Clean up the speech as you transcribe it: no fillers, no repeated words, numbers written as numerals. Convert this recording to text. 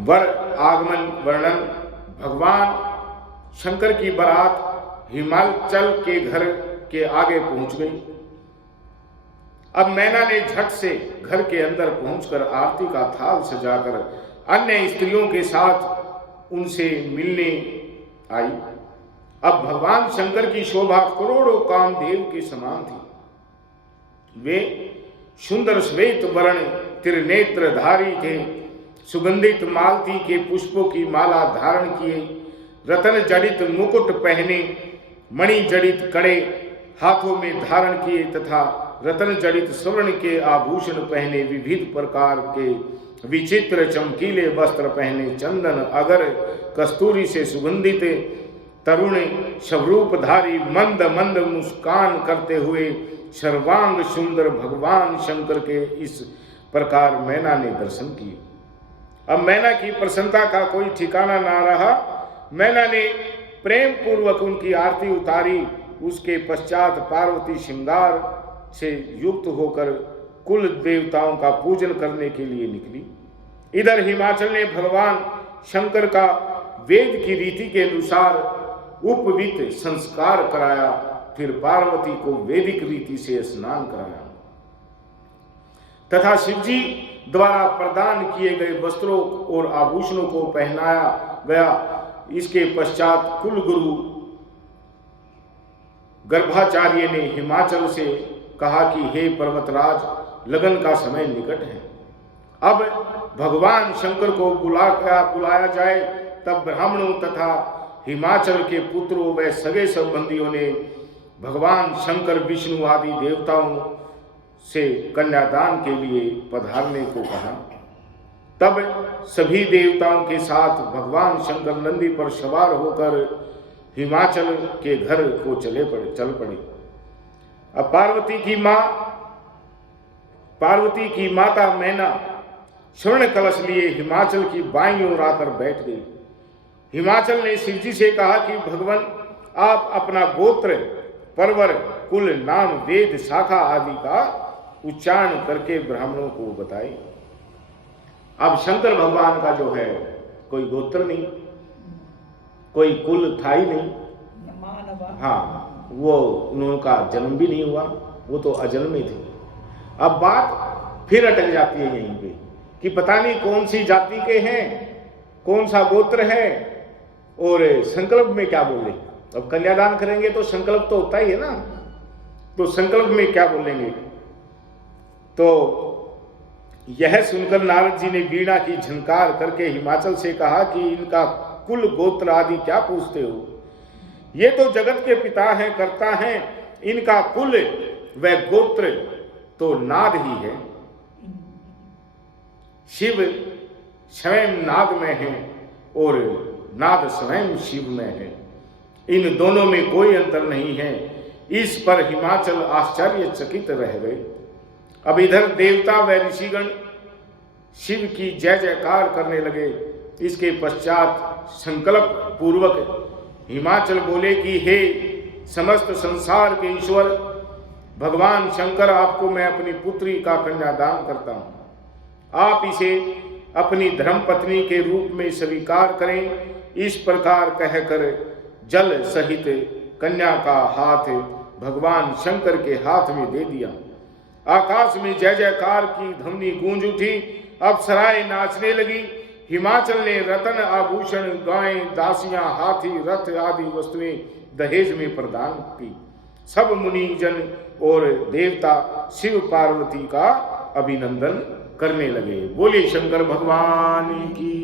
वर आगमन वर्णन। भगवान शंकर की बारात हिमाचल के घर के आगे पहुंच गई। अब मैना ने झट से घर के अंदर पहुंचकर आरती का थाल सजाकर अन्य स्त्रियों के साथ उनसे मिलने आई। अब भगवान शंकर की शोभा करोड़ों कामदेव के समान थी। वे सुंदर श्वेत वर्ण त्रिनेत्रधारी थे, सुगंधित मालती के पुष्पों की माला धारण किए, रतन जड़ित मुकुट पहने, मणि जड़ित कड़े हाथों में धारण किए तथा रतन जड़ित स्वर्ण के आभूषण पहने, विविध प्रकार के विचित्र चमकीले वस्त्र पहने, चंदन अगर कस्तूरी से सुगंधित तरुण स्वरूपधारी, मंद मंद मुस्कान करते हुए सर्वांग सुंदर भगवान शंकर के इस प्रकार मैना ने दर्शन किए। अब मैना की प्रसन्नता का कोई ठिकाना ना रहा। मैना ने प्रेम पूर्वक उनकी आरती उतारी। उसके पश्चात पार्वती श्रृंगार से युक्त होकर कुल देवताओं का पूजन करने के लिए निकली। इधर हिमाचल ने भगवान शंकर का वेद की रीति के अनुसार उपवीत संस्कार कराया, फिर पार्वती को वैदिक रीति से स्नान कराया तथा शिवजी द्वारा प्रदान किए गए वस्त्रों और आभूषणों को पहनाया गया। इसके पश्चात कुल गुरु गर्भाचार्य ने हिमाचल से कहा कि हे पर्वतराज, लगन का समय निकट है। अब भगवान शंकर को बुलाया जाए। तब ब्राह्मणों तथा हिमाचल के पुत्रों व सगे संबंधियों ने भगवान शंकर विष्णु आदि देवताओं से कन्यादान के लिए पधारने को कहा। तब सभी देवताओं के साथ भगवान शंकर नंदी पर सवार होकर हिमाचल के घर को चल पड़े। अब पार्वती की माता मैना स्वर्ण कलश लिए हिमाचल की बाईं ओर आकर बैठ गई। हिमाचल ने शिवजी से कहा कि भगवान, आप अपना गोत्र, परवर, कुल, नाम, वेद, शाखा आदि का उच्चारण करके ब्राह्मणों को बताए। अब शंकर भगवान का जो है कोई गोत्र नहीं, कोई कुल था ही नहीं। हाँ, वो उनका जन्म भी नहीं हुआ, वो तो अजन्मे थे। अब बात फिर अटक जाती है यहीं पे कि पता नहीं कौन सी जाति के हैं, कौन सा गोत्र है और संकल्प में क्या बोले। अब कन्यादान करेंगे तो संकल्प तो होता ही है ना, तो संकल्प में क्या बोलेंगे। तो यह सुनकर नारद जी ने वीणा की झनकार करके हिमाचल से कहा कि इनका कुल गोत्र आदि क्या पूछते हो, ये तो जगत के पिता हैं, कर्ता हैं, इनका कुल व गोत्र तो नाद ही है। शिव स्वयं नाद में है और नाद स्वयं शिव में है, इन दोनों में कोई अंतर नहीं है। इस पर हिमाचल आश्चर्यचकित रह गए। अब इधर देवता व ऋषिगण शिव की जय जयकार करने लगे। इसके पश्चात संकल्प पूर्वक हिमाचल बोले कि हे समस्त संसार के ईश्वर भगवान शंकर, आपको मैं अपनी पुत्री का कन्यादान करता हूं। आप इसे अपनी धर्मपत्नी के रूप में स्वीकार करें। इस प्रकार कहकर जल सहित कन्या का हाथ भगवान शंकर के हाथ में दे दिया। आकाश में जय जयकार की ध्वनि गूंज उठी। अप्सराएं नाचने लगी। हिमाचल ने रतन, आभूषण, गायें, दासियां, हाथी, रथ आदि वस्तुएं दहेज में प्रदान की। सब मुनिजन और देवता शिव पार्वती का अभिनंदन करने लगे। बोले शंकर भगवान की।